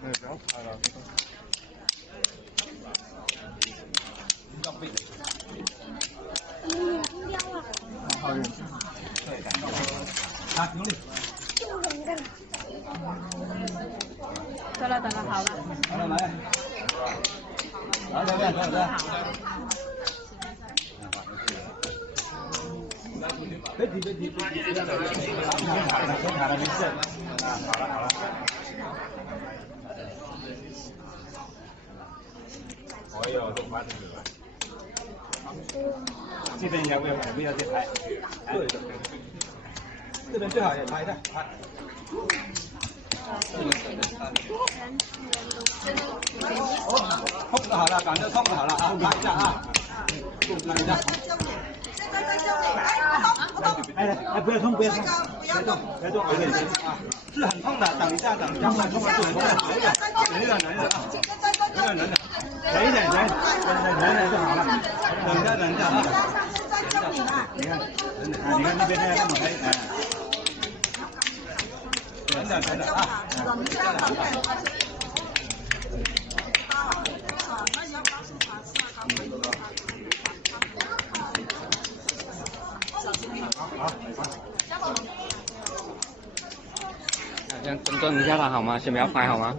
哎，不要拍了。浪费。哎，中标了。好人。对，来，用力。得了，得了，好了。来来来。来这边，小伙子。别提，别提。充电卡了，充电卡了，没事。啊，好了，好了。哎呦，都麻的了！这边要不要？要不要去拍？这边最好也拍一下。痛就好了，感觉控就好了啊！等一下啊！再交底，再再交底！哎，不动，不动！哎哎，不要动，不要动，不要动，不要动！是很痛的，等一下，等一下，再再再再忍忍，忍忍，忍忍，忍忍。等一下，等一下，你看，你看那边太那么黑，等一下，等一下，啊，等一下，等一下，啊，知道吗？啊，那你要告诉同事啊，告诉他们，小心点啊，啊，行，尊重一下他好吗？先不要拍好吗？